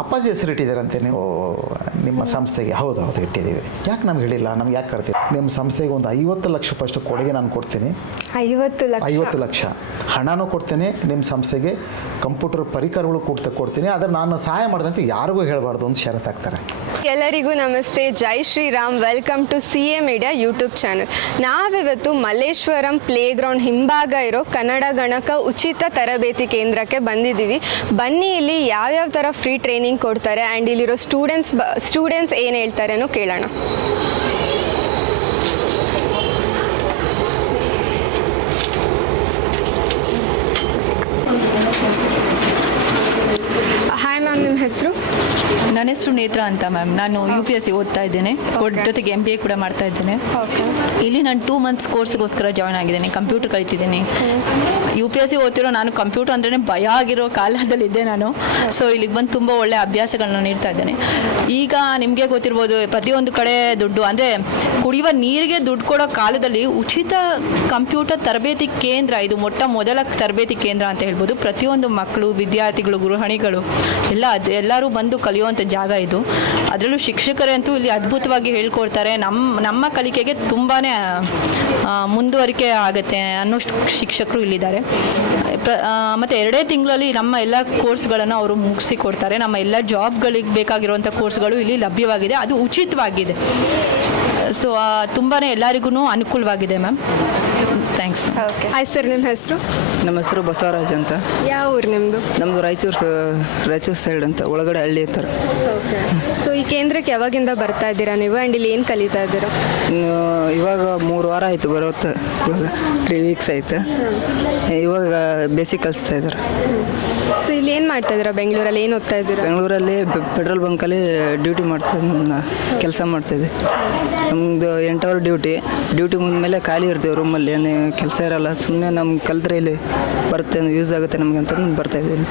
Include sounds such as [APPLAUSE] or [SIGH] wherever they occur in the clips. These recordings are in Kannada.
ಅಪ್ಪಾಜಿ ಹೆಸರು ಇಟ್ಟಿದ್ದೀರಂತೆ ನೀವು ನಿಮ್ಮ ಸಂಸ್ಥೆಗೆ. ಹೌದು ಹೌದು ಇಟ್ಟಿದ್ದೀವಿ. ಯಾಕೆ ನಮ್ಗೆ ಹೇಳಿಲ್ಲ? ನಮ್ಗೆ ಯಾಕೆ ಕರ್ತೀವಿ ನಿಮ್ಮ ಸಂಸ್ಥೆಗೆ ಒಂದು ಐವತ್ತು ಲಕ್ಷ ಫಸ್ಟ್ ಕೊಡುಗೆ ನಾನು ಕೊಡ್ತೀನಿ. ಐವತ್ತು ಲಕ್ಷ? ಐವತ್ತು ಲಕ್ಷ. ಹಣನೂ ಕೊಡ್ತೇನೆ ನಿಮ್ಮ ಸಂಸ್ಥೆಗೆ ಕಂಪ್ಯೂಟರ್ ಪರಿಕರಗಳು ಕೂಡ ಕೊಡ್ತೀನಿ. ಆದರೆ ನಾನು ಸಹಾಯ ಮಾಡಿದಂತೆ ಯಾರಿಗೂ ಹೇಳಬಾರ್ದು ಅಂತ ಷರತ್ತಾಗ್ತಾರೆ ಎಲ್ಲರಿಗೂ ನಮಸ್ತೆ. ಜೈ Shriram. Welcome to C A media YouTube channel. ನಾವಿವತ್ತು ಮಲ್ಲೇಶ್ವರಂ ಪ್ಲೇ ಗ್ರೌಂಡ್ ಹಿಂಭಾಗ ಇರೋ ಕನ್ನಡ ಗಣಕ ಉಚಿತ ತರಬೇತಿ ಕೇಂದ್ರಕ್ಕೆ ಬಂದಿದ್ದೀವಿ. ಬನ್ನಿ ಇಲ್ಲಿ ಯಾವ್ಯಾವ ಥರ ಫ್ರೀ ಟ್ರೈನಿಂಗ್ ಕೊಡ್ತಾರೆ ಆ್ಯಂಡ್ ಇಲ್ಲಿರೋ ಸ್ಟೂಡೆಂಟ್ಸ್ ಬ, ಸ್ಟೂಡೆಂಟ್ಸ್ ಏನು ಹೇಳ್ತಾರೇನೋ ಕೇಳೋಣ. ಹಾಯ್ ಮ್ಯಾಮ್ ನಿಮ್ಮ ಹೆಸರು? ನನ್ನ ಹೆಸರು ನೇತ್ರ ಅಂತ ಮ್ಯಾಮ್. ನಾನು ಯು ಪಿ ಎಸ್ ಸಿ ಓದ್ತಾ ಇದ್ದೇನೆ. ಜೊತೆಗೆ ಎಂ ಬಿ ಎ ಕೂಡ ಮಾಡ್ತಾ ಇದ್ದೇನೆ. ಓಕೆ ಇಲ್ಲಿ ನಾನು ಟೂ ಮಂತ್ಸ್ ಕೋರ್ಸ್ಗೋಸ್ಕರ ಜಾಯ್ನ್ ಆಗಿದ್ದೇನೆ ಕಂಪ್ಯೂಟರ್ ಕಲಿತಿದ್ದೀನಿ. ಯು ಪಿ ಎಸ್ ಸಿ ಓದ್ತಿರೋ ನಾನು ಕಂಪ್ಯೂಟರ್ ಅಂದ್ರೆ ಭಯ ಆಗಿರೋ ಕಾಲದಲ್ಲಿದ್ದೆ ನಾನು. ಸೊ ಇಲ್ಲಿಗೆ ಬಂದು ತುಂಬ ಒಳ್ಳೆ ಅಭ್ಯಾಸಗಳನ್ನ ನೀಡ್ತಾ ಇದ್ದೇನೆ. ಈಗ ನಿಮಗೆ ಗೊತ್ತಿರ್ಬೋದು ಪ್ರತಿಯೊಂದು ಕಡೆ ದುಡ್ಡು ಅಂದರೆ ಕುಡಿಯುವ ನೀರಿಗೆ ದುಡ್ಡು ಕೊಡೋ ಕಾಲದಲ್ಲಿ ಉಚಿತ ಕಂಪ್ಯೂಟರ್ ತರಬೇತಿ ಕೇಂದ್ರ ಇದು ಮೊಟ್ಟ ಮೊದಲ ತರಬೇತಿ ಕೇಂದ್ರ ಅಂತ ಹೇಳ್ಬೋದು. ಪ್ರತಿಯೊಂದು ಮಕ್ಕಳು ವಿದ್ಯಾರ್ಥಿಗಳು ಗೃಹಿಣಿಗಳು ಎಲ್ಲ ಎಲ್ಲರೂ ಬಂದು ಕಲಿಯುವಂಥ ಜಾಗ ಇದು. ಅದರಲ್ಲೂ ಶಿಕ್ಷಕರೇ ಅಂತೂ ಇಲ್ಲಿ ಅದ್ಭುತವಾಗಿ ಹೇಳ್ಕೊಡ್ತಾರೆ. ನಮ್ಮ ನಮ್ಮ ಕಲಿಕೆಗೆ ತುಂಬಾ ಮುಂದುವರಿಕೆ ಆಗುತ್ತೆ ಅನ್ನೋ ಶಿಕ್ಷಕರು ಇಲ್ಲಿದ್ದಾರೆ. ಮತ್ತು ಎರಡೇ ತಿಂಗಳಲ್ಲಿ ನಮ್ಮ ಎಲ್ಲ ಕೋರ್ಸ್ಗಳನ್ನು ಅವರು ಮುಗಿಸಿ ಕೊಡ್ತಾರೆ ನಮ್ಮ ಎಲ್ಲ ಜಾಬ್ಗಳಿಗೆ ಬೇಕಾಗಿರುವಂಥ ಕೋರ್ಸ್ಗಳು ಇಲ್ಲಿ ಲಭ್ಯವಾಗಿದೆ. ಅದು ಉಚಿತವಾಗಿದೆ. ಸೊ ತುಂಬಾ ಎಲ್ಲರಿಗೂ ಅನುಕೂಲವಾಗಿದೆ ma'am. Thanks okay hi sir ನಿಮ್ಮ ಹೆಸರು? ನಮ್ಮ ಹೆಸರು ಬಸವರಾಜ್ ಅಂತ. ಯಾವ ಊರು ನಿಮ್ಮದು ನಮ್ಮದು ರಾಯಚೂರು ಸ ರಾಯಚೂರು ಸೈಡ್ ಅಂತ ಒಳಗಡೆ ಹಳ್ಳಿ ಹತ್ರ. ಓಕೆ. ಸೊ ಈ ಕೇಂದ್ರಕ್ಕೆ ಯಾವಾಗಿಂದ ಬರ್ತಾ ಇದ್ದೀರಾ ನೀವು? ಆ್ಯಂಡ್ ಇಲ್ಲಿ ಏನು ಕಲಿತಾ ಇದ್ದೀರಾ? ಇನ್ನು ಇವಾಗ ಮೂರು ವಾರ ಆಯಿತು ಬರುತ್ತೆ ಇವಾಗ ತ್ರೀ ವೀಕ್ಸ್ ಆಯ್ತು. ಇವಾಗ ಬೇಸಿಕ್ ಕಲಿಸ್ತಾ ಇದ್ದಾರೆ. ಸೊ ಇಲ್ಲಿ ಏನು ಮಾಡ್ತಾ ಇದ್ದೀರಾ? ಬೆಂಗಳೂರಲ್ಲಿ ಏನು ಓದ್ತಾ ಇದ್ದೀರಾ? ಬೆಂಗಳೂರಲ್ಲಿ ಪೆಟ್ರೋಲ್ ಬಂಕಲ್ಲಿ ಡ್ಯೂಟಿ ಮಾಡ್ತಾ ನಮ್ಮನ್ನ. ಕೆಲಸ ಮಾಡ್ತಾಯಿದ್ದೆ ನಮ್ಮದು ಎಂಟು ಅವರ್ ಡ್ಯೂಟಿ. ಡ್ಯೂಟಿ ಮುಗಿದ್ಮೇಲೆ ಖಾಲಿ ಇರ್ತೀವಿ ರೂಮಲ್ಲಿ. ಏನು ಕೆಲಸ ಇರಲ್ಲ. ಸುಮ್ಮನೆ ನಮ್ಗೆ ಕಲಿತ್ರೆ ಇಲ್ಲಿ ಬರುತ್ತೆ ಯೂಸ್ ಆಗುತ್ತೆ ನಮಗೆ ಅಂತ ಬರ್ತಾಯಿದ್ದೀನಿ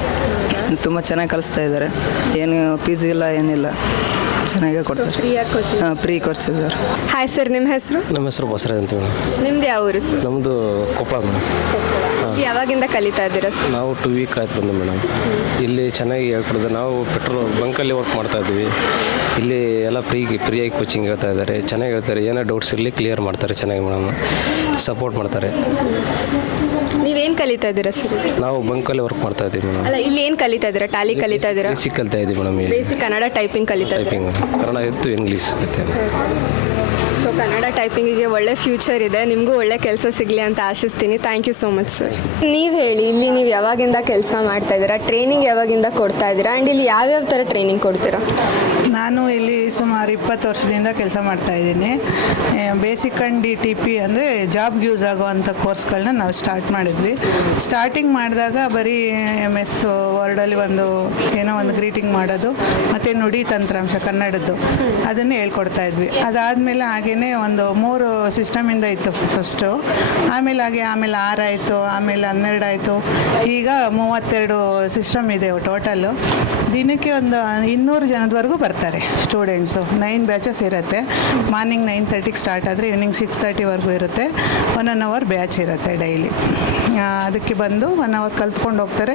ತುಂಬ ಚೆನ್ನಾಗಿ ಕಲಿಸ್ತಾ ಇದ್ದಾರೆ. ಏನು ಫೀಸ್ ಇಲ್ಲ ಏನಿಲ್ಲ. ಚೆನ್ನಾಗಿ ಕೊಡ್ತಾರೆ. ಹಾಂ ಫ್ರೀ ಕೊಡ್ಸಿದ್ದಾರೆ. ಹಾಯ್ ಸರ್ ನಿಮ್ಮ ಹೆಸರು? ನಮ್ಮ ಹೆಸರು ಬಸರಾಜ್ ಅಂತ ಹೇಳಿ. ನಿಮ್ದು ಯಾವ ಊರು ಸರ್ ನಮ್ಮದು ಕೊಪ್ಪಳ ಮೇಡಮ್. ಯಾವಾಗಿಂದ ಕಲಿತಾ ಇದ್ದೀರಾ ಸರ್ ನಾವು ಟೂ ವೀಕ್ ಆಯ್ತು ಬಂದು ಮೇಡಮ್ ಇಲ್ಲಿ ಚೆನ್ನಾಗಿ ಹೇಳ್ಕೊಡೋದು ನಾವು ಪೆಟ್ರೋಲ್ ಬಂಕಲ್ಲಿ ವರ್ಕ್ ಮಾಡ್ತಾ ಇದ್ವಿ. ಇಲ್ಲಿ ಎಲ್ಲ ಫ್ರೀಗೆ ಫ್ರೀಯಾಗಿ ಕೋಚಿಂಗ್ ಹೇಳ್ತಾ ಇದ್ದಾರೆ. ಚೆನ್ನಾಗಿ ಹೇಳ್ತಾರೆ ಏನೋ ಡೌಟ್ಸ್ ಇರಲಿ ಕ್ಲಿಯರ್ ಮಾಡ್ತಾರೆ ಚೆನ್ನಾಗಿ ಮೇಡಮ್ ಸಪೋರ್ಟ್ ಮಾಡ್ತಾರೆ. ನೀವೇನು ಕಲಿತಾ ಇದ್ದೀರಾ ಸರ್ ನಾವು ಬಂಕಲ್ಲಿ ವರ್ಕ್ ಮಾಡ್ತಾ ಇದ್ದೀವಿ ಮೇಡಮ್ ಅಲ್ಲ ಇಲ್ಲಿ ಏನು ಕಲಿತಾ ಇದ್ದೀರಾ? ಟ್ಯಾಲಿ ಕಲಿತಾ ಇದ್ದೀರಾ? ಬೇಸಿಕ್ ಕಲಿತಾ ಇದ್ದೀವಿ ಮೇಡಮ್ ಬೇಸಿಕ್ ಕನ್ನಡ ಟೈಪಿಂಗ್ ಕಲಿತಾ ಇದ್ದೀವಿ ಟೈಪಿಂಗ್ ಕನ್ನಡ ಇತ್ತು ಇಂಗ್ಲೀಷ್ ಮತ್ತೆ. ಸೊ ಕನ್ನಡ ಟೈಪಿಂಗಿಗೆ ಒಳ್ಳೆ ಫ್ಯೂಚರ್ ಇದೆ. ನಿಮಗೂ ಒಳ್ಳೆ ಕೆಲಸ ಸಿಗಲಿ ಅಂತ ಆಶಿಸ್ತೀನಿ. Thank you so much sir ನೀವು ಹೇಳಿ, ಇಲ್ಲಿ ನೀವು ಯಾವಾಗಿಂದ ಕೆಲಸ ಮಾಡ್ತಾ ಇದ್ದೀರಾ? ಟ್ರೈನಿಂಗ್ ಯಾವಾಗಿಂದ ಕೊಡ್ತಾ ಇದ್ದೀರಾ? ಆ್ಯಂಡ್ ಇಲ್ಲಿ ಯಾವ್ಯಾವ ಥರ ಟ್ರೈನಿಂಗ್ ಕೊಡ್ತೀರಾ? ನಾನು ಇಲ್ಲಿ ಸುಮಾರು ಇಪ್ಪತ್ತು ವರ್ಷದಿಂದ ಕೆಲಸ ಮಾಡ್ತಾ ಇದ್ದೀನಿ. Basic and D T P ಅಂದರೆ ಜಾಬ್ಗೆ ಯೂಸ್ ಆಗುವಂಥ ಕೋರ್ಸ್ಗಳನ್ನ ನಾವು ಸ್ಟಾರ್ಟ್ ಮಾಡಿದ್ವಿ. ಸ್ಟಾರ್ಟಿಂಗ್ ಮಾಡಿದಾಗ ಬರೀ ಎಂ ಎಸ್ ವರ್ಡಲ್ಲಿ ಒಂದು ಏನೋ ಒಂದು ಗ್ರೀಟಿಂಗ್ ಮಾಡೋದು, ಮತ್ತು ನುಡಿ ತಂತ್ರಾಂಶ ಕನ್ನಡದ್ದು ಅದನ್ನು ಹೇಳ್ಕೊಡ್ತಾ ಇದ್ವಿ. ಅದಾದಮೇಲೆ ಹಾಗೆಯೇ ಒಂದು ಮೂರು ಸಿಸ್ಟಮಿಂದ ಇತ್ತು ಫಸ್ಟು ಆಮೇಲೆ ಹಾಗೆ ಆಮೇಲೆ ಆರಾಯಿತು ಆಮೇಲೆ ಹನ್ನೆರಡಾಯಿತು ಈಗ ಮೂವತ್ತೆರಡು ಸಿಸ್ಟಮ್ ಇದೆ ಟೋಟಲ್ಲು ದಿನಕ್ಕೆ ಒಂದು ಇನ್ನೂರು ಜನದವರೆಗೂ ಬರ್ತಾರೆ ಸ್ಟೂಡೆಂಟ್ಸು ನೈನ್ ಬ್ಯಾಚಸ್ ಇರುತ್ತೆ. ಮಾರ್ನಿಂಗ್ ನೈನ್ ತರ್ಟಿಗೆ ಸ್ಟಾರ್ಟ್ ಆದರೆ ಈವ್ನಿಂಗ್ ಸಿಕ್ಸ್ ತರ್ಟಿವರೆಗೂ ಇರುತ್ತೆ. ಒನ್ ಒನ್ ಅವರ್ ಬ್ಯಾಚ್ ಇರುತ್ತೆ ಡೈಲಿ ಅದಕ್ಕೆ ಬಂದು ಒನ್ ಅವರ್ ಕಲ್ತ್ಕೊಂಡು ಹೋಗ್ತಾರೆ.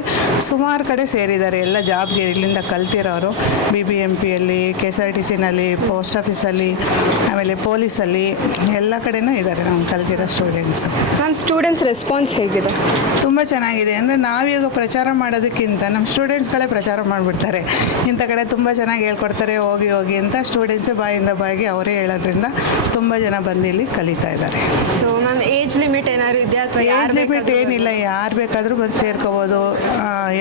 ಸುಮಾರು ಕಡೆ ಸೇರಿದ್ದಾರೆ. ಎಲ್ಲ ಜಾಬ್ಗೆ ಇಲ್ಲಿಂದ ಕಲ್ತಿರೋರು. ಬಿ ಬಿ ಎಂ ಪಿಯಲ್ಲಿ ಕೆ ಎಸ್ ಆರ್ ಟಿ ಸಿನಲ್ಲಿ ಪೋಸ್ಟ್ ಆಫೀಸಲ್ಲಿ ಆಮೇಲೆ ಪೊಲೀಸಲ್ಲಿ ಎಲ್ಲ ಕಡೆನೂ ಇದ್ದಾರೆ ನಮ್ಮ ಕಲ್ತಿರೋ ಸ್ಟೂಡೆಂಟ್ಸು ನಮ್ಮ ಸ್ಟೂಡೆಂಟ್ಸ್ ರೆಸ್ಪಾನ್ಸ್ ಹೇಗಿದೆ? ತುಂಬ ಚೆನ್ನಾಗಿದೆ. ಅಂದರೆ ನಾವೀಗ ಪ್ರಚಾರ ಮಾಡೋದಕ್ಕಿಂತ ನಮ್ಮ ಸ್ಟೂಡೆಂಟ್ಸ್ಗಳೇ ಪ್ರಚಾರ ಮಾಡಿಬಿಡ್ತಾರೆ. ಇಂಥ ಕಡೆ ತುಂಬ ಚೆನ್ನಾಗಿ ಹೇಳ್ಕೊಡ್ತಾರೆ. ಹೋಗಿ ಹೋಗಿ ಅಂತ ಸ್ಟೂಡೆಂಟ್ಸ್ ಬಾಯಿಂದ ಬಾಯಿಗೆ ಅವರೇ ಹೇಳೋದ್ರಿಂದ ತುಂಬ ಜನ ಬಂದು ಇಲ್ಲಿ ಕಲಿತಾ ಇದ್ದಾರೆ. ಸೊ ಮ್ಯಾಮ್ ಏಜ್ ಲಿಮಿಟ್ ಏನಾದ್ರು ಇದೆಯಾ ಅಥವಾ ಯಾರು ಲಿಮಿಟ್ ಏನಿಲ್ಲ ಯಾರು ಬೇಕಾದರೂ ಬಂದು ಸೇರ್ಕೋಬೋದು.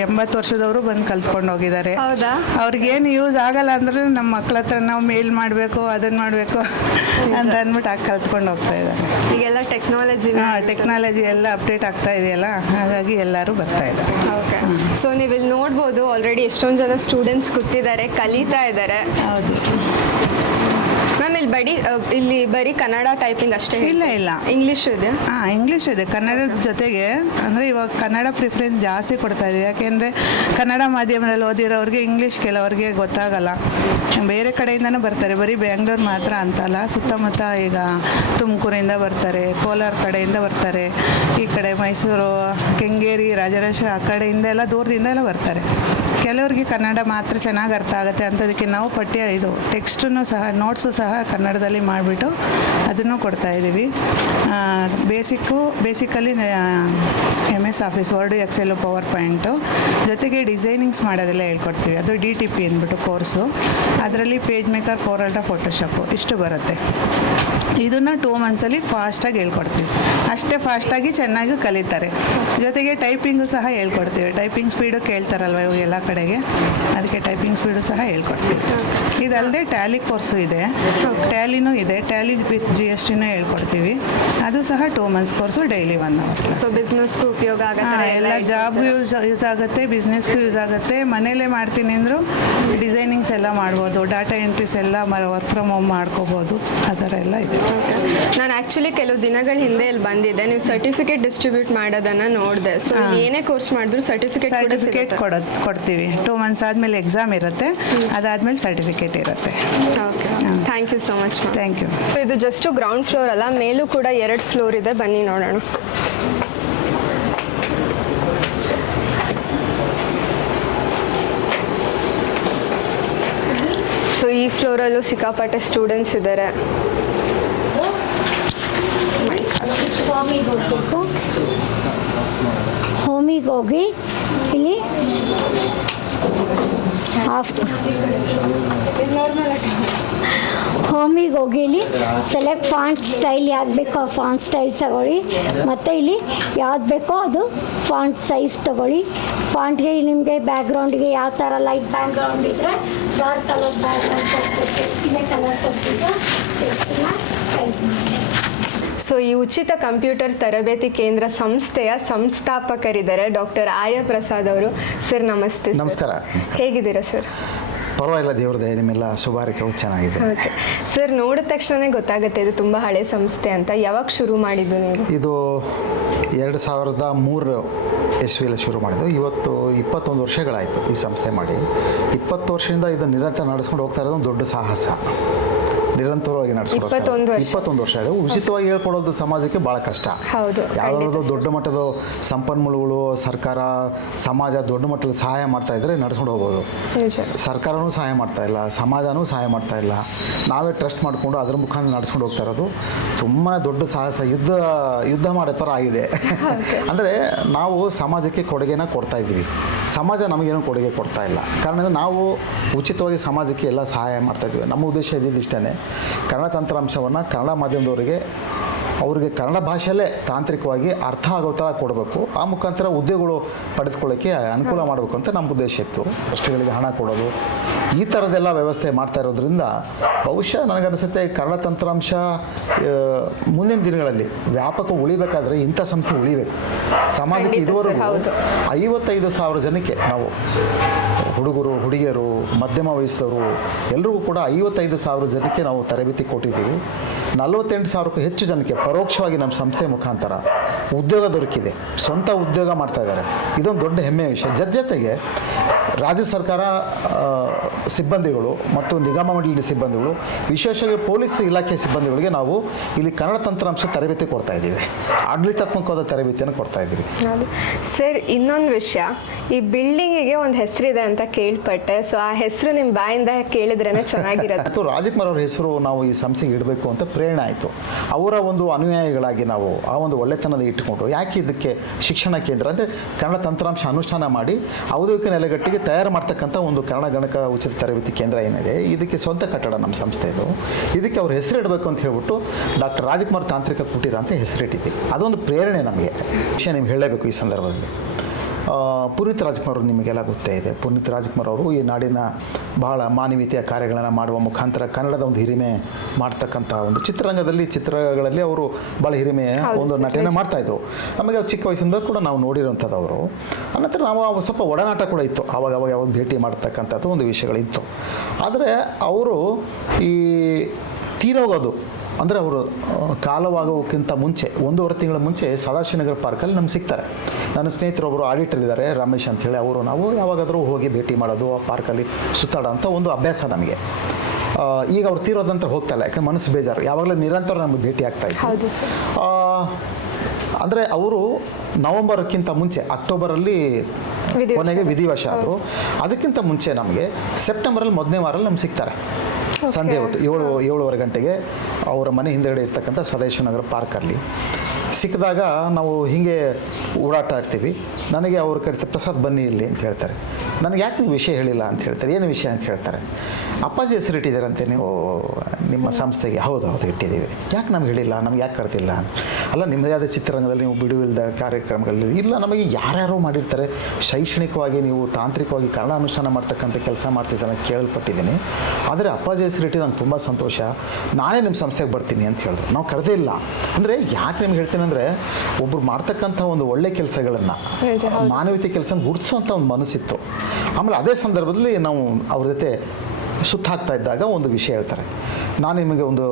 ಎಂಬತ್ತು ವರ್ಷದವರು ಬಂದು ಕಲ್ತ್ಕೊಂಡು ಹೋಗಿದ್ದಾರೆ. ಹೌದಾ? ಅವ್ರಿಗೇನು ಯೂಸ್ ಆಗಲ್ಲ ಅಂದ್ರೆ ನಮ್ಮ ಮಕ್ಳ ಹತ್ರ ನಾವು ಮೇಲ್ ಮಾಡಬೇಕು ಅದನ್ನ ಮಾಡಬೇಕು ಅಂತ ಅಂದ್ಬಿಟ್ಟು ಆಗ ಕಲ್ತ್ಕೊಂಡು ಹೋಗ್ತಾ ಇದ್ದಾರೆ. ಈಗೆಲ್ಲ ಟೆಕ್ನಾಲಜಿ ಟೆಕ್ನಾಲಜಿ ಎಲ್ಲ ಅಪ್ಡೇಟ್ ಆಗ್ತಾ ಇದೆಯಲ್ಲ ಹಾಗಾಗಿ ಎಲ್ಲರೂ ಬರ್ತಾ ಇದ್ದಾರೆ. ಓಕೆ ಸೊ ನೀವು ಇಲ್ಲಿ ನೋಡ್ಬೋದು ಆಲ್ರೆಡಿ ಎಷ್ಟೊಂದು ಜನ ಸ್ಟೂಡೆಂಟ್ಸ್ ಕೂತಿದ್ದಾರೆ ಕಲಿತಾ ಇದ್ದಾರೆ. ಹೌದು. ಮ್ಯಾಮ್ ಇಲ್ಲಿ ಬಡಿ ಇಲ್ಲಿ ಬರೀ ಕನ್ನಡ ಟೈಪಿಂಗ್ ಅಷ್ಟೇ ಇಲ್ಲ, ಇಲ್ಲ. ಇಂಗ್ಲೀಷು ಇದೆ? ಹಾಂ ಇಂಗ್ಲೀಷ್ ಇದೆ. ಕನ್ನಡದ ಜೊತೆಗೆ ಅಂದರೆ ಇವಾಗ ಕನ್ನಡ ಪ್ರಿಫರೆನ್ಸ್ ಜಾಸ್ತಿ ಕೊಡ್ತಾ ಇದ್ದೀವಿ ಯಾಕೆಂದರೆ ಕನ್ನಡ ಮಾಧ್ಯಮದಲ್ಲಿ ಓದಿರೋರಿಗೆ ಇಂಗ್ಲೀಷ್ ಕೆಲವರಿಗೆ ಗೊತ್ತಾಗಲ್ಲ. ಬೇರೆ ಕಡೆಯಿಂದನೂ ಬರ್ತಾರೆ. ಬರೀ ಬೆಂಗಳೂರು ಮಾತ್ರ ಅಂತಲ್ಲ. ಸುತ್ತಮುತ್ತ ಈಗ ತುಮಕೂರಿಂದ ಬರ್ತಾರೆ ಕೋಲಾರ ಕಡೆಯಿಂದ ಬರ್ತಾರೆ ಈ ಕಡೆ ಮೈಸೂರು ಕೆಂಗೇರಿ ರಾಜರೇಶ್ವರ ಆ ಕಡೆಯಿಂದ ಎಲ್ಲ ದೂರದಿಂದ ಎಲ್ಲ ಬರ್ತಾರೆ. ಕೆಲವರಿಗೆ ಕನ್ನಡ ಮಾತ್ರ ಚೆನ್ನಾಗಿ ಅರ್ಥ ಆಗುತ್ತೆ ಅಂಥದಕ್ಕೆ ನಾವು ಪಠ್ಯ ಇದು ಟೆಕ್ಸ್ಟನ್ನು ಸಹ ನೋಟ್ಸು ಸಹ ಕನ್ನಡದಲ್ಲಿ ಮಾಡಿಬಿಟ್ಟು ಅದನ್ನು ಕೊಡ್ತಾ ಇದ್ದೀವಿ. Basic basically M S office word excel power point ಜೊತೆಗೆ ಡಿಸೈನಿಂಗ್ಸ್ ಮಾಡೋದೆಲ್ಲ ಹೇಳ್ಕೊಡ್ತೀವಿ. ಅದು ಡಿ ಟಿ ಪಿ ಅಂದ್ಬಿಟ್ಟು ಕೋರ್ಸು. ಅದರಲ್ಲಿ ಪೇಜ್ ಮೇಕರ್ ಕೋರಲ್ಟ ಫೋಟೋಶಾಪು ಇಷ್ಟು ಬರುತ್ತೆ. ಇದನ್ನು ಟೂ ಮಂತ್ಸಲ್ಲಿ ಫಾಸ್ಟಾಗಿ ಹೇಳ್ಕೊಡ್ತೀವಿ. ಅಷ್ಟೇ ಫಾಸ್ಟಾಗಿ ಚೆನ್ನಾಗಿ ಕಲಿತಾರೆ. ಜೊತೆಗೆ ಟೈಪಿಂಗು ಸಹ ಹೇಳ್ಕೊಡ್ತೀವಿ. ಟೈಪಿಂಗ್ ಸ್ಪೀಡು ಕೇಳ್ತಾರಲ್ವ ಇವಾಗ ಎಲ್ಲ ಕಡೆಗೆ? ಅದಕ್ಕೆ ಟೈಪಿಂಗ್ ಸ್ಪೀಡು ಸಹ ಹೇಳ್ಕೊಡ್ತೀವಿ. ಇದಲ್ಲದೆ ಟ್ಯಾಲಿ ಕೋರ್ಸು ಇದೆ. ಟ್ಯಾಲಿನೂ ಇದೆ. ಟ್ಯಾಲಿ ವಿತ್ ಜಿ ಎಸ್ ಟಿನೂ ಹೇಳ್ಕೊಡ್ತೀವಿ. ಅದು ಸಹ two months course daily one hour so ಬಿಸ್ನೆಸ್ಗೂ ಉಪಯೋಗ ಆಗುತ್ತೆ ಎಲ್ಲ ಜಾಬ್ಗೂ ಯೂಸ್ ಯೂಸ್ ಆಗುತ್ತೆ ಬಿಸ್ನೆಸ್ಗೂ ಯೂಸ್ ಆಗುತ್ತೆ. ಮನೇಲೇ ಮಾಡ್ತೀನಿ ಅಂದರೂ ಡಿಸೈನಿಂಗ್ಸ್ ಎಲ್ಲ ಮಾಡ್ಬೋದು ಡಾಟಾ ಎಂಟ್ರೀಸ್ ಎಲ್ಲ ವರ್ಕ್ ಫ್ರಮ್ ಹೋಮ್ ಮಾಡ್ಕೋಬೋದು. ಆ ಥರ ಎಲ್ಲ ಇದೆ. ನಾನು ಆ್ಯಕ್ಚುಲಿ ಕೆಲವು ದಿನಗಳ ಹಿಂದೆ ಇಲ್ಲಿ ಬಂದಿದ್ದೆ ನೀವು ಸರ್ಟಿಫಿಕೇಟ್ ಡಿಸ್ಟ್ರಿಬ್ಯೂಟ್ ಮಾಡೋದನ್ನ ನೋಡಿದೆ. ಸೊ ಏನೇ ಕೋರ್ಸ್ ಮಾಡಿದ್ರು ಸರ್ಟಿಫಿಕೇಟ್ ಸರ್ಟಿಫಿಕೇಟ್ ಕೊಡೋದು ಕೊಡ್ತೀವಿ. ಟೂ ಮಂತ್ಸ್ ಆದಮೇಲೆ ಎಕ್ಸಾಮ್ ಇರುತ್ತೆ. ಅದಾದ್ಮೇಲೆ ಸರ್ಟಿಫಿಕೇಟ್ ಇರುತ್ತೆ. Okay thank you so much thank you ಇದು ಜಸ್ಟ್ ಗ್ರೌಂಡ್ ಫ್ಲೋರ್ ಅಲ್ಲ ಮೇಲೂ ಕೂಡ ಎರಡು ಫ್ಲೋರ್ ಇದೆ. ಬನ್ನಿ ನೋಡೋಣ. ಸೊ ಈ ಫ್ಲೋರಲ್ಲೂ ಸಿಕ್ಕಾಪಟ್ಟೆ ಸ್ಟೂಡೆಂಟ್ಸ್ ಇದ್ದಾರೆ ಹೋಮಿಗೆ ಹೋಮಿಗೆ ಹೋಗಿ ಇಲ್ಲಿ ಆಫ್ಟರ್ ಹೋಮಿಗೆ ಹೋಗಿ ಇಲ್ಲಿ ಸೆಲೆಕ್ಟ್ ಫಾಂಟ್ ಸ್ಟೈಲ್ ಯಾವ್ದು ಬೇಕೋ ಆ ಫಾಂಟ್ ಸ್ಟೈಲ್ ತಗೊಳ್ಳಿ. ಮತ್ತು ಇಲ್ಲಿ ಯಾವ್ದು ಬೇಕೋ ಅದು ಫಾಂಟ್ ಸೈಜ್ ತಗೊಳ್ಳಿ. ಫಾಂಟ್ಗೆ ನಿಮಗೆ ಬ್ಯಾಕ್ಗ್ರೌಂಡ್ಗೆ ಯಾವ ಥರ ಲೈಟ್ ಬ್ಯಾಕ್ಗ್ರೌಂಡ್ ಇದ್ದರೆ dark colour background colour so ಈ ಉಚಿತ ಕಂಪ್ಯೂಟರ್ ತರಬೇತಿ ಕೇಂದ್ರ ಸಂಸ್ಥೆಯ ಸಂಸ್ಥಾಪಕರಿದ್ದಾರೆ ಡಾಕ್ಟರ್ ಆಯ ಪ್ರಸಾದ್ ಅವರು. ಸರ್ ನಮಸ್ತೆ. ನಮಸ್ಕಾರ. ಹೇಗಿದ್ದೀರಾ ಸರ್ ಪರವಾಗಿಲ್ಲ ದೇವ್ರ ದಯ ನಿಮ್ಮೆಲ್ಲ ಶುಭಾರಿಕೆಗಳು ಚೆನ್ನಾಗಿದೆ. ಓಕೆ. ಸರ್ ನೋಡಿದ ತಕ್ಷಣ ಗೊತ್ತಾಗುತ್ತೆ ಇದು ತುಂಬ ಹಳೆ ಸಂಸ್ಥೆ ಅಂತ. ಯಾವಾಗ ಶುರು ಮಾಡಿದ್ದು ನೀವು? ಇದು ಎರಡು ಸಾವಿರದ ಮೂರು ಇಸ್ವಿಯಲ್ಲಿ ಶುರು ಮಾಡಿದ್ದು. ಇವತ್ತು ಇಪ್ಪತ್ತೊಂದು ವರ್ಷಗಳಾಯಿತು ಈ ಸಂಸ್ಥೆ ಮಾಡಿ. ಇಪ್ಪತ್ತು ವರ್ಷದಿಂದ ಇದು ನಿರಂತರ ನಡೆಸ್ಕೊಂಡು ಹೋಗ್ತಾ ಇರೋದು ದೊಡ್ಡ ಸಾಹಸ. ನಿರಂತರವಾಗಿ ನಡೆಸ್ಕೊಂಡು ಇಪ್ಪತ್ತೊಂದು ವರ್ಷ. ಇದೆ ಉಚಿತವಾಗಿ ಹೇಳ್ಕೊಡೋದು ಸಮಾಜಕ್ಕೆ ಭಾಳ ಕಷ್ಟ. ಯಾವುದಾದ್ರು ದೊಡ್ಡ ಮಟ್ಟದ ಸಂಪನ್ಮೂಲಗಳು ಸರ್ಕಾರ ಸಮಾಜ ದೊಡ್ಡ ಮಟ್ಟದ ಸಹಾಯ ಮಾಡ್ತಾ ಇದ್ರೆ ನಡ್ಸ್ಕೊಂಡು ಹೋಗ್ಬೋದು. ಸರ್ಕಾರನೂ ಸಹಾಯ ಮಾಡ್ತಾ ಇಲ್ಲ ಸಮಾಜನೂ ಸಹಾಯ ಮಾಡ್ತಾ ಇಲ್ಲ. ನಾವೇ ಟ್ರಸ್ಟ್ ಮಾಡಿಕೊಂಡು ಅದ್ರ ಮುಖಾಂತರ ನಡ್ಸ್ಕೊಂಡು ಹೋಗ್ತಾ ಇರೋದು ತುಂಬಾ ದೊಡ್ಡ ಸಾಹಸ. ಯುದ್ಧ ಯುದ್ಧ ಮಾಡೋ ಥರ ಆಗಿದೆ. [LAUGHS] ಅಂದರೆ ನಾವು ಸಮಾಜಕ್ಕೆ ಕೊಡುಗೆನ ಕೊಡ್ತಾ ಇದ್ದೀವಿ. ಸಮಾಜ ನಮಗೇನು ಕೊಡುಗೆ ಕೊಡ್ತಾ ಇಲ್ಲ. ಕಾರಣ ಅಂದ್ರೆ ನಾವು ಉಚಿತವಾಗಿ ಸಮಾಜಕ್ಕೆ ಎಲ್ಲ ಸಹಾಯ ಮಾಡ್ತಾ ಇದ್ದೀವಿ. ನಮ್ಮ ಉದ್ದೇಶ ಇದ್ದಿದ್ದಿಷ್ಟೇ. ಕನ್ನಡ ತಂತ್ರಾಂಶವನ್ನು ಕನ್ನಡ ಮಾಧ್ಯಮದವರಿಗೆ ಅವ್ರಿಗೆ ಕನ್ನಡ ಭಾಷೆಯಲ್ಲೇ ತಾಂತ್ರಿಕವಾಗಿ ಅರ್ಥ ಆಗೋ ಥರ ಕೊಡಬೇಕು. ಆ ಮುಖಾಂತರ ಉದ್ಯೋಗಗಳು ಪಡೆದುಕೊಳ್ಳೋಕ್ಕೆ ಅನುಕೂಲ ಮಾಡಬೇಕು ಅಂತ ನಮ್ಮ ಉದ್ದೇಶ ಇತ್ತು. ಟ್ರಸ್ಟ್ಗಳಿಗೆ ಹಣ ಕೊಡೋದು ಈ ಥರದ್ದೆಲ್ಲ ವ್ಯವಸ್ಥೆ ಮಾಡ್ತಾ ಇರೋದ್ರಿಂದ ಬಹುಶಃ ನನಗನ್ನಿಸುತ್ತೆ ಕನ್ನಡ ತಂತ್ರಾಂಶ ಮುಂದಿನ ದಿನಗಳಲ್ಲಿ ವ್ಯಾಪಕ ಉಳಿಬೇಕಾದ್ರೆ ಇಂಥ ಸಂಸ್ಥೆ ಉಳಿಬೇಕು. ಸಮಾಜಕ್ಕೆ ಇದುವರೆಗೂ ಐವತ್ತೈದು ಸಾವಿರ ಜನಕ್ಕೆ ನಾವು ಹುಡುಗರು ಹುಡುಗಿಯರು ಮಧ್ಯಮ ವಯಸ್ಸದವರು ಎಲ್ಲರಿಗೂ ಕೂಡ ಐವತ್ತೈದು ಸಾವಿರ ಜನಕ್ಕೆ ನಾವು ತರಬೇತಿ ಕೊಟ್ಟಿದ್ದೀವಿ. ನಲವತ್ತೆಂಟು ಸಾವಿರಕ್ಕೂ ಹೆಚ್ಚು ಜನಕ್ಕೆ ಪರೋಕ್ಷವಾಗಿ ನಮ್ಮ ಸಂಸ್ಥೆ ಮುಖಾಂತರ ಉದ್ಯೋಗ ದೊರಕಿದೆ. ಸ್ವಂತ ಉದ್ಯೋಗ ಮಾಡ್ತಾ ಇದ್ದಾರೆ. ಇದೊಂದು ದೊಡ್ಡ ಹೆಮ್ಮೆಯ ವಿಷಯ. ಜತೆಗೆ ರಾಜ್ಯ ಸರ್ಕಾರ ಸಿಬ್ಬಂದಿಗಳು ಮತ್ತು ನಿಗಮ ಮಂಡಳಿ ಸಿಬ್ಬಂದಿಗಳು ವಿಶೇಷವಾಗಿ ಪೊಲೀಸ್ ಇಲಾಖೆ ಸಿಬ್ಬಂದಿಗಳಿಗೆ ನಾವು ಇಲ್ಲಿ ಕನ್ನಡ ತಂತ್ರಾಂಶ ತರಬೇತಿ ಕೊಡ್ತಾ ಇದ್ದೀವಿ. ಆಡಳಿತಾತ್ಮಕವಾದ ತರಬೇತಿಯನ್ನು ಕೊಡ್ತಾ ಇದ್ದೀವಿ. ಸರ್ ಇನ್ನೊಂದು ವಿಷಯ. ಈ ಬಿಲ್ಡಿಂಗಿಗೆ ಒಂದು ಹೆಸರಿದೆ ಅಂತ ಕೇಳ್ಪಟ್ಟೆ. ಸೊ ಆ ಹೆಸರು ನಿಮ್ಮ ಬಾಯಿಂದ ಕೇಳಿದ್ರೇನೆ ಚೆನ್ನಾಗಿರುತ್ತೆ. [LAUGHS] ರಾಜಕುಮಾರ್ ಅವರ ಹೆಸರು ನಾವು ಈ ಸಂಸ್ಥೆಗೆ ಇಡಬೇಕು ಅಂತ ಪ್ರೇರಣೆ ಆಯಿತು. ಅವರ ಒಂದು ಅನುಯಾಯಿಗಳಾಗಿ ನಾವು ಆ ಒಂದು ಒಳ್ಳೆತನದ ಇಟ್ಟುಕೊಂಡು ಯಾಕೆ ಇದಕ್ಕೆ ಶಿಕ್ಷಣ ಕೇಂದ್ರ ಅಂದರೆ ಕನ್ನಡ ತಂತ್ರಾಂಶ ಅನುಷ್ಠಾನ ಮಾಡಿ ಔದ್ಯೋಗಿಕ ನೆಲೆಗಟ್ಟಿಗೆ ತಯಾರು ಮಾಡ್ತಕ್ಕಂಥ ಒಂದು ಕನ್ನಡ ಗಣಕ ಉಚಿತ ತರಬೇತಿ ಕೇಂದ್ರ ಏನಿದೆ, ಇದಕ್ಕೆ ಸ್ವಂತ ಕಟ್ಟಡ ನಮ್ಮ ಸಂಸ್ಥೆದು ಇದಕ್ಕೆ ಅವ್ರ ಹೆಸರು ಇಡಬೇಕು ಅಂತ ಹೇಳ್ಬಿಟ್ಟು ಡಾಕ್ಟರ್ ರಾಜಕುಮಾರ್ ತಾಂತ್ರಿಕ ಕುಟೀರ ಅಂತ ಹೆಸರಿಟ್ಟಿದ್ದೀವಿ ಅದೊಂದು ಪ್ರೇರಣೆ ನಮಗೆ. ವಿಷಯ ನಿಮ್ಗೆ ಹೇಳಬೇಕು ಈ ಸಂದರ್ಭದಲ್ಲಿ. ಪುನೀತ್ ರಾಜ್ಕುಮಾರ್ ಅವರು ನಿಮಗೆಲ್ಲ ಗೊತ್ತೇ ಇದೆ. ಪುನೀತ್ ರಾಜ್ಕುಮಾರ್ ಅವರು ಈ ನಾಡಿನ ಬಹಳ ಮಾನವೀಯತೆಯ ಕಾರ್ಯಗಳನ್ನು ಮಾಡುವ ಮುಖಾಂತರ ಕನ್ನಡದ ಒಂದು ಹಿರಿಮೆ ಮಾಡ್ತಕ್ಕಂಥ ಒಂದು ಚಿತ್ರರಂಗದಲ್ಲಿ ಚಿತ್ರಗಳಲ್ಲಿ ಅವರು ಭಾಳ ಹಿರಿಮೆ ಒಂದು ನಟನೆ ನಿಜ. ಮಾಡ್ತಾ ಇದ್ರು ನಮಗೆ ಚಿಕ್ಕ ವಯಸ್ಸಿಂದ ಕೂಡ ನಾವು ನೋಡಿರುವಂಥದ್ದು ಅವರು. ಅನಂತರ ನಾವು ಸ್ವಲ್ಪ ಒಡನಾಟ ಕೂಡ ಇತ್ತು. ಆವಾಗ ಅವಾಗ ಯಾವಾಗ ಭೇಟಿ ಮಾಡ್ತಕ್ಕಂಥದ್ದು ಒಂದು ವಿಷಯಗಳಿತ್ತು. ಆದರೆ ಅವರು ಈ ತೀರೋಗೋದು ಅಂದರೆ ಅವರು ಕಾಲವಾಗೋಕ್ಕಿಂತ ಮುಂಚೆ ಒಂದೂವರೆ ತಿಂಗಳ ಮುಂಚೆ ಸದಾಶಿವನಗರ ಪಾರ್ಕಲ್ಲಿ ನಮ್ಗೆ ಸಿಗ್ತಾರೆ. ನನ್ನ ಸ್ನೇಹಿತರೊಬ್ಬರು ಆಡಿಟರ್ ಇದ್ದಾರೆ ರಮೇಶ್ ಅಂತೇಳಿ. ಅವರು ನಾವು ಯಾವಾಗಾದರೂ ಹೋಗಿ ಭೇಟಿ ಮಾಡೋದು ಆ ಪಾರ್ಕಲ್ಲಿ ಸುತ್ತಾಡೋ ಅಂತ ಒಂದು ಅಭ್ಯಾಸ ನಮಗೆ. ಈಗ ಅವ್ರು ತೀರೋದಂತ ಹೋಗ್ತಾ ಇಲ್ಲ ಯಾಕಂದ್ರೆ ಮನಸ್ಸು ಬೇಜಾರು. ಯಾವಾಗಲೂ ನಿರಂತರ ನಮಗೆ ಭೇಟಿ ಆಗ್ತಾ ಇತ್ತು. ಅಂದರೆ ಅವರು ನವಂಬರ್ಕ್ಕಿಂತ ಮುಂಚೆ ಅಕ್ಟೋಬರಲ್ಲಿ. ಕೊನೆಗೆ ವಿಧಿವಶ ಆದರು. ಅದಕ್ಕಿಂತ ಮುಂಚೆ ನಮಗೆ ಸೆಪ್ಟೆಂಬರಲ್ಲಿ ಮೊದಲನೇ ವಾರಲ್ಲಿ ನಮ್ಗೆ ಸಿಗ್ತಾರೆ. ಸಂಜೆ ಹೊತ್ತು ಏಳು ಏಳುವರೆ ಗಂಟೆಗೆ ಅವರ ಮನೆ ಹಿಂದೆಗಡೆ ಇರ್ತಕ್ಕಂಥ ಸದೇಶ್ವನಗರ ನಗರ ಪಾರ್ಕಲ್ಲಿ ಸಿಕ್ಕಿದಾಗ ನಾವು ಹೀಗೆ ಓಡಾಟ ಆಡ್ತೀವಿ ನನಗೆ ಅವ್ರ ಕಡೆ ಪ್ರಸಾದ್ ಬನ್ನಿ ಇಲ್ಲಿ ಅಂತ ಹೇಳ್ತಾರೆ. ನನಗೆ ಯಾಕೆ ನೀವು ವಿಷಯ ಹೇಳಿಲ್ಲ ಅಂತ ಹೇಳ್ತಾರೆ. ಏನು ವಿಷಯ ಅಂತ ಹೇಳ್ತಾರೆ. ಅಪ್ಪಾಜಿ ಹೆಸರು ಇಟ್ಟಿದ್ದೀರಂತೆ ನೀವು, ನಿಮ್ಮ ಸಂಸ್ಥೆಗೆ. ಹೌದು ಹೌದು, ಇಟ್ಟಿದ್ದೀವಿ. ಯಾಕೆ ನಮ್ಗೆ ಹೇಳಿಲ್ಲ? ನಮ್ಗೆ ಯಾಕೆ ಕರೆದಿಲ್ಲ ಅಂತ. ಅಲ್ಲ ನಿಮ್ಮದೇ ಆದ ಚಿತ್ರರಂಗದಲ್ಲಿ ನೀವು ಬಿಡುವಿಲ್ಲದ ಕಾರ್ಯಕ್ರಮಗಳಲ್ಲಿ ಇಲ್ಲ, ನಮಗೆ ಯಾರ್ಯಾರೋ ಮಾಡಿರ್ತಾರೆ. ಶೈಕ್ಷಣಿಕವಾಗಿ ನೀವು ತಾಂತ್ರಿಕವಾಗಿ ಕನ್ನಡ ಅನುಷ್ಠಾನ ಮಾಡ್ತಕ್ಕಂಥ ಕೆಲಸ ಮಾಡ್ತಿದ್ದಾನೆ ಕೇಳಲ್ಪಟ್ಟಿದ್ದೀನಿ. ಆದರೆ ಅಪ್ಪಾಜಿ ಹೆಸರು ಇಟ್ಟು ನಂಗೆ ತುಂಬ ಸಂತೋಷ. ನಾನೇ ನಿಮ್ಮ ಸಂಸ್ಥೆಗೆ ಬರ್ತೀನಿ ಅಂತ ಹೇಳಿದ್ರು. ನಾವು ಕರೆದೇ ಇಲ್ಲ. ಅಂದರೆ ಯಾಕೆ ನಿಮ್ಗೆ ಹೇಳ್ತೀನಿ ಅಂದರೆ ಒಬ್ಬರು ಮಾಡ್ತಕ್ಕಂಥ ಒಂದು ಒಳ್ಳೆ ಕೆಲಸಗಳನ್ನು. ಮಾನವೀಯತೆ ಕೆಲಸ ಗುರುತಿಸುವಂತ ಒಂದು ಮನಸ್ಸಿತ್ತು. ಆಮೇಲೆ ಅದೇ ಸಂದರ್ಭದಲ್ಲಿ ನಾವು ಅವ್ರ ಜೊತೆ ಸುತ್ತಾಗ್ತಾ ಇದ್ದಾಗ ಒಂದು ವಿಷಯ ಹೇಳ್ತಾರೆ. ನಾನು ನಿಮಗೆ ಒಂದು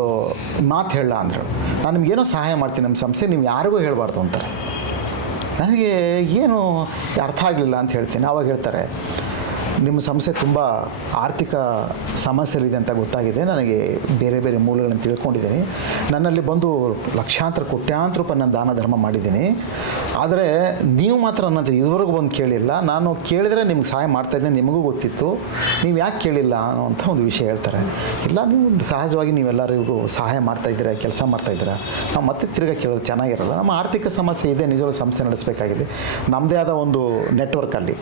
ಮಾತು ಹೇಳಲ್ಲ ಅಂದ್ರೆ. ನಾನು ನಿಮ್ಗೇನೋ ಸಹಾಯ ಮಾಡ್ತೀನಿ ನಮ್ಮ ಸಂಸ್ಥೆ ನೀವು ಯಾರಿಗೂ ಹೇಳಬಾರ್ದು ಅಂತಾರೆ. ನನಗೆ ಏನು ಅರ್ಥ ಆಗಲಿಲ್ಲ ಅಂತ ಹೇಳ್ತೀನಿ. ಅವಾಗ ಹೇಳ್ತಾರೆ ನಿಮ್ಮ ಸಂಸ್ಥೆ ತುಂಬ ಆರ್ಥಿಕ ಸಮಸ್ಯೆಗಳಿದೆ ಅಂತ ಗೊತ್ತಾಗಿದೆ. ನನಗೆ ಬೇರೆ ಬೇರೆ ಮೂಲಗಳನ್ನು ತಿಳ್ಕೊಂಡಿದ್ದೀನಿ. ನನ್ನಲ್ಲಿ ಬಂದು ಲಕ್ಷಾಂತರ, ಕೋಟ್ಯಾಂತರ ರೂಪಾಯಿ ನಾನು ದಾನ, ಧರ್ಮ ಮಾಡಿದ್ದೀನಿ. ಆದರೆ ನೀವು ಮಾತ್ರ ನನ್ನ ಇದುವರೆಗೂ ಬಂದು ಕೇಳಿಲ್ಲ. ನಾನು ಕೇಳಿದರೆ ನಿಮ್ಗೆ ಸಹಾಯ ಮಾಡ್ತಾಯಿದ್ದೆ ನಿಮಗೂ ಗೊತ್ತಿತ್ತು. ನೀವು ಯಾಕೆ ಕೇಳಿಲ್ಲ ಅನ್ನೋಂಥ ಒಂದು ವಿಷಯ ಹೇಳ್ತಾರೆ. ಇಲ್ಲ, ನೀವು ಸಹಜವಾಗಿ ನೀವೆಲ್ಲರಿಗೂ ಸಹಾಯ ಮಾಡ್ತಾಯಿದ್ದೀರಾ ಕೆಲಸ ಮಾಡ್ತಾಯಿದ್ದೀರಾ ನಾವು ಮತ್ತೆ ತಿರ್ಗಾ ಕೇಳೋದು ಚೆನ್ನಾಗಿರಲ್ಲ. ನಮ್ಮ ಆರ್ಥಿಕ ಸಮಸ್ಯೆ ಇದೆ. ನಿಜವಾಗ್ಲೂ ಸಂಸ್ಥೆ ನಡೆಸಬೇಕಾಗಿದೆ. ನಮ್ಮದೇ ಆದ ಒಂದು ನೆಟ್ವರ್ಕಲ್ಲಿ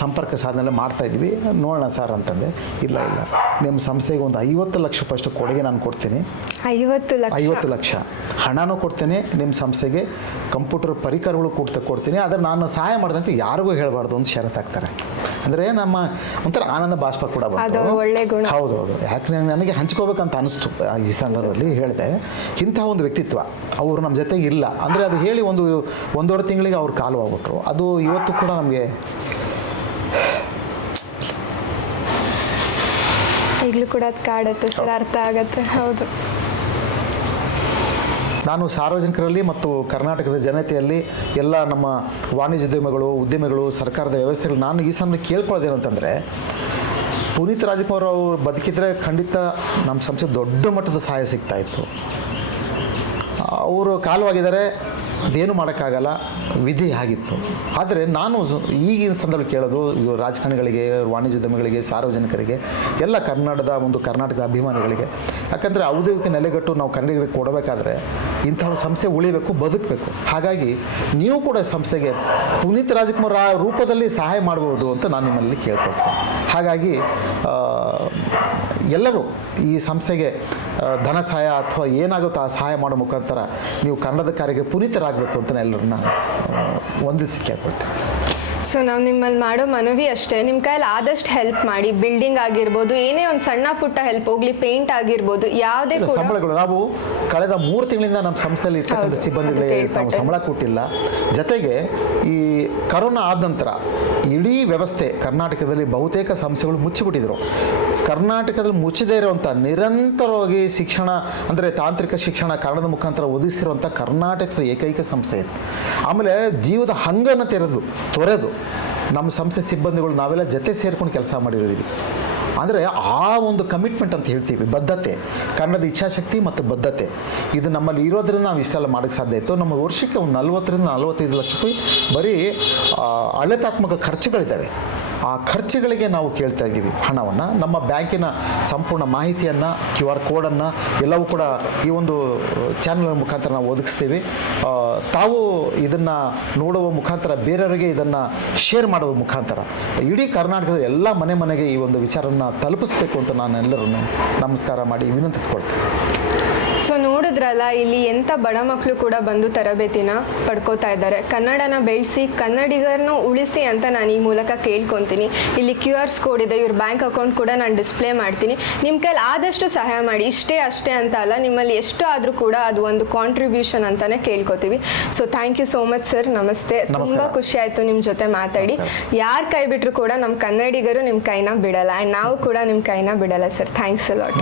ಸಂಪರ್ಕ ಸಾಧನೆ ಮಾಡ್ತಾ ಇದ್ವಿ. ನೋಡೋಣ ಸರ್ ಅಂತಂದೆ. ಇಲ್ಲ ಇಲ್ಲ. ನಿಮ್ಮ ಸಂಸ್ಥೆಗೆ ಒಂದು ಐವತ್ತು ಲಕ್ಷ ರೂಪಾಯಿಷ್ಟು ಕೊಡುಗೆ ನಾನು ಕೊಡ್ತೀನಿ. ಐವತ್ತು ಲಕ್ಷ? ಐವತ್ತು ಲಕ್ಷ. ಹಣನೂ ಕೊಡ್ತೇನೆ ನಿಮ್ಮ ಸಂಸ್ಥೆಗೆ ಕಂಪ್ಯೂಟರ್ ಪರಿಕರಗಳು ಕೂಡ ಕೊಡ್ತೀನಿ. ಆದರೆ ನಾನು ಸಹಾಯ ಮಾಡಿದಂತೆ ಯಾರಿಗೂ ಹೇಳಬಾರ್ದು ಅಂತ ಷರತ್ತಾಗ್ತಾರೆ ಅಂದರೆ ನಮ್ಮ ಒಂಥರ ಆನಂದ ಬಾಷ್ಪ ಕೂಡ ಬಂತು. ಹೌದು ಹೌದು. ಯಾಕೆ ನನಗೆ ಹಂಚ್ಕೋಬೇಕಂತ ಅನಿಸ್ತು ಈ ಸಂದರ್ಭದಲ್ಲಿ ಹೇಳಿದೆ. ಇಂತಹ ಒಂದು ವ್ಯಕ್ತಿತ್ವ ಅವರು ನಮ್ಮ ಜೊತೆಗೆ ಇಲ್ಲ. ಅಂದರೆ ಅದು ಹೇಳಿ ಒಂದು ಒಂದೂವರೆ ತಿಂಗಳಿಗೆ ಅವ್ರು ಕಾಲು ಆಗ್ಬಿಟ್ರು. ಅದು ಇವತ್ತು ಕೂಡ ನಮಗೆ ಈಗಲೂ ಕೂಡ ಅದು ಕಾಡುತ್ತೆ ಸರ್ ಅರ್ಥ ಆಗತ್ತೆ ಹೌದು. ನಾನು ಸಾರ್ವಜನಿಕರಲ್ಲಿ ಮತ್ತು ಕರ್ನಾಟಕದ ಜನತೆಯಲ್ಲಿ ಎಲ್ಲ ನಮ್ಮ ವಾಣಿಜ್ಯೋದ್ಯಮಗಳು ಉದ್ಯಮಿಗಳು ಸರ್ಕಾರದ ವ್ಯವಸ್ಥೆಗಳು ನಾನು ಈ ಸಮಯ ಕೇಳ್ಕೊಳ್ಳೋದೇನು ಅಂತಂದರೆ ಪುನೀತ್ ರಾಜ್ಕುಮಾರ್ ಅವರು ಬದುಕಿದ್ರೆ ಖಂಡಿತ ನಮ್ಮ ಸಂಸ್ಥೆ ದೊಡ್ಡ ಮಟ್ಟದ ಸಹಾಯ ಸಿಗ್ತಾ ಇತ್ತು. ಅವರು ಕಾಲವಾಗಿದ್ದಾರೆ ಅದೇನು ಮಾಡೋಕ್ಕಾಗಲ್ಲ. ವಿಧಿ ಆಗಿತ್ತು. ಆದರೆ ನಾನು ಈಗಿನ ಸಂದರ್ಭ ಕೇಳೋದು ರಾಜಕಾರಣಿಗಳಿಗೆ ವಾಣಿಜ್ಯೋದ್ಯಮಿಗಳಿಗೆ ಸಾರ್ವಜನಿಕರಿಗೆ, ಎಲ್ಲ ಕನ್ನಡದ ಒಂದು ಕರ್ನಾಟಕದ ಅಭಿಮಾನಿಗಳಿಗೆ. ಯಾಕಂದರೆ ಔದ್ಯೋಗಿಕ ನೆಲೆಗಟ್ಟು ನಾವು ಕನ್ನಡಿಗರಿಗೆ ಕೊಡಬೇಕಾದ್ರೆ ಇಂತಹ ಸಂಸ್ಥೆ ಉಳಿಬೇಕು, ಬದುಕಬೇಕು. ಹಾಗಾಗಿ ನೀವು ಕೂಡ ಸಂಸ್ಥೆಗೆ ಪುನೀತ್ ರಾಜ್ಕುಮಾರ್ ಆ ರೂಪದಲ್ಲಿ ಸಹಾಯ ಮಾಡ್ಬೋದು ಅಂತ ನಾನು ನಿಮ್ಮಲ್ಲಿ ಕೇಳ್ಕೊಳ್ತೇನೆ. ಹಾಗಾಗಿ ಎಲ್ಲರೂ ಈ ಸಂಸ್ಥೆಗೆ ಧನ ಸಹಾಯ ಅಥವಾ ಏನಾಗುತ್ತೋ ಆ ಸಹಾಯ ಮಾಡೋ ಮುಖಾಂತರ ನೀವು ಕನ್ನಡದ ಕಾರ್ಯಕ್ಕೆ ಪುನೀತರಾಗಬೇಕು ಅಂತ ನಾನು ಎಲ್ಲರನ್ನ ವಂದಿಸಿ ಕೇಳ್ಕೊಳ್ತೇನೆ ಸೊ ನಾವು ನಿಮ್ಮಲ್ಲಿ ಮಾಡೋ ಮನವಿ ಅಷ್ಟೇ. ನಿಮ್ಮ ಕೈಯಲ್ಲಿ ಆದಷ್ಟು ಹೆಲ್ಪ್ ಮಾಡಿ ಬಿಲ್ಡಿಂಗ್ ಆಗಿರ್ಬೋದು ಏನೇ ಒಂದು ಸಣ್ಣ ಪುಟ್ಟ ಹೆಲ್ಪ್ ಹೋಗ್ಲಿ ಪೇಂಟ್ ಆಗಿರ್ಬೋದು ಯಾವುದೇ ಕೂಡ ಸಂಬಳಗಳು ನಾವು ಕಳೆದ ಮೂರು ತಿಂಗಳಿಂದ ನಮ್ಮ ಸಂಸ್ಥೆಯಲ್ಲಿ ಇರ್ತಕ್ಕಂಥ ಸಿಬ್ಬಂದಿಗಳಿಗೆ ನಾವು. ಸಂಬಳ ಕೊಟ್ಟಿಲ್ಲ. ಜೊತೆಗೆ ಈ ಕರೋನಾ ಆದ ನಂತರ ಇಡೀ ವ್ಯವಸ್ಥೆ ಕರ್ನಾಟಕದಲ್ಲಿ ಬಹುತೇಕ ಸಂಸ್ಥೆಗಳು ಮುಚ್ಚಿಬಿಟ್ಟಿದ್ರು. ಕರ್ನಾಟಕದಲ್ಲಿ ಮುಚ್ಚದೇ ಇರುವಂಥ ನಿರಂತರವಾಗಿ ಶಿಕ್ಷಣ ಅಂದರೆ ತಾಂತ್ರಿಕ ಶಿಕ್ಷಣ ಕನ್ನಡದ ಮುಖಾಂತರ ಒದಗಿಸಿರುವಂಥ ಕರ್ನಾಟಕದ ಏಕೈಕ ಸಂಸ್ಥೆ ಇದು. ಆಮೇಲೆ ಜೀವದ ಹಂಗನ್ನು ತೆರೆದು ತೊರೆದು ನಮ್ಮ ಸಂಸ್ಥೆ ಸಿಬ್ಬಂದಿಗಳು ನಾವೆಲ್ಲ ಜೊತೆ ಸೇರ್ಕೊಂಡು ಕೆಲಸ ಮಾಡಿರೋದಿವಿ. ಅಂದರೆ ಆ ಒಂದು ಕಮಿಟ್ಮೆಂಟ್ ಅಂತ ಹೇಳ್ತೀವಿ, ಬದ್ಧತೆ. ಕನ್ನಡದ ಇಚ್ಛಾಶಕ್ತಿ ಮತ್ತು ಬದ್ಧತೆ. ಇದು ನಮ್ಮಲ್ಲಿ ಇರೋದ್ರಿಂದ ನಾವು ಇಷ್ಟೆಲ್ಲ ಮಾಡೋಕ್ಕೆ ಸಾಧ್ಯ ಇತ್ತು ನಮ್ಮ ವರ್ಷಕ್ಕೆ ಒಂದು ನಲ್ವತ್ತರಿಂದ ನಲ್ವತ್ತೈದು ಲಕ್ಷ ರೂಪಾಯಿ ಬರೀ ಅಳೆತಾತ್ಮಕ ಖರ್ಚುಗಳಿದ್ದಾವೆ. ಆ ಖರ್ಚುಗಳಿಗೆ ನಾವು ಕೇಳ್ತಾ ಇದ್ದೀವಿ ಹಣವನ್ನು. ನಮ್ಮ ಬ್ಯಾಂಕಿನ ಸಂಪೂರ್ಣ ಮಾಹಿತಿಯನ್ನು, ಕ್ಯೂ ಆರ್ ಕೋಡನ್ನು ಎಲ್ಲವೂ ಕೂಡ ಈ ಒಂದು ಚಾನಲ್ ಮುಖಾಂತರ ನಾವು ಒದಗಿಸ್ತೀವಿ. ತಾವು ಇದನ್ನು ನೋಡುವ ಮುಖಾಂತರ ಬೇರೆಯವರಿಗೆ ಇದನ್ನು ಶೇರ್ ಮಾಡುವ ಮುಖಾಂತರ. ಇಡೀ ಕರ್ನಾಟಕದ ಎಲ್ಲ ಮನೆ ಮನೆಗೆ ಈ ಒಂದು ವಿಚಾರವನ್ನು ತಲುಪಿಸ್ಬೇಕು ಅಂತ ನಾನು ಎಲ್ಲರನ್ನು ನಮಸ್ಕಾರ ಮಾಡಿ ವಿನಂತಿಸ್ಕೊಳ್ತೇನೆ. ಸೊ ನೋಡಿದ್ರಲ್ಲ, ಇಲ್ಲಿ ಎಂಥ ಬಡ ಮಕ್ಕಳು ಕೂಡ ಬಂದು ತರಬೇತಿನ ಪಡ್ಕೋತಾ ಇದ್ದಾರೆ. ಕನ್ನಡನ ಬೆಳೆಸಿ ಕನ್ನಡಿಗರನ್ನು ಉಳಿಸಿ ಅಂತ ನಾನು ಈ ಮೂಲಕ ಕೇಳ್ಕೊತೀನಿ. ಇಲ್ಲಿ ಕ್ಯೂ ಆರ್ಸ್ ಕೋಡ್ ಇದೆ ಇವ್ರ ಬ್ಯಾಂಕ್ ಅಕೌಂಟ್ ಕೂಡ ನಾನು ಡಿಸ್ಪ್ಲೇ ಮಾಡ್ತೀನಿ. ನಿಮ್ಮ ಕೈಲಿ ಆದಷ್ಟು ಸಹಾಯ ಮಾಡಿ. ಇಷ್ಟೇ ಅಷ್ಟೇ ಅಂತ ಅಲ್ಲ ನಿಮ್ಮಲ್ಲಿ ಎಷ್ಟು ಆದರೂ ಕೂಡ ಅದು ಒಂದು ಕಾಂಟ್ರಿಬ್ಯೂಷನ್ ಅಂತಾನೆ ಕೇಳ್ಕೊತೀವಿ. So thank you so much sir ನಮಸ್ತೆ. ತುಂಬ ಖುಷಿ ಆಯಿತು ನಿಮ್ಮ ಜೊತೆ ಮಾತಾಡಿ. ಯಾರು ಕೈ ಬಿಟ್ಟರು ಕೂಡ ನಮ್ಮ ಕನ್ನಡಿಗರು ನಿಮ್ಮ ಕೈನ ಬಿಡಲ್ಲ. ಆ್ಯಂಡ್ ನಾವು ಕೂಡ ನಿಮ್ಮ ಕೈನ ಬಿಡಲ್ಲ ಸರ್ ಥ್ಯಾಂಕ್ಸ್ ಅಲಾಟ್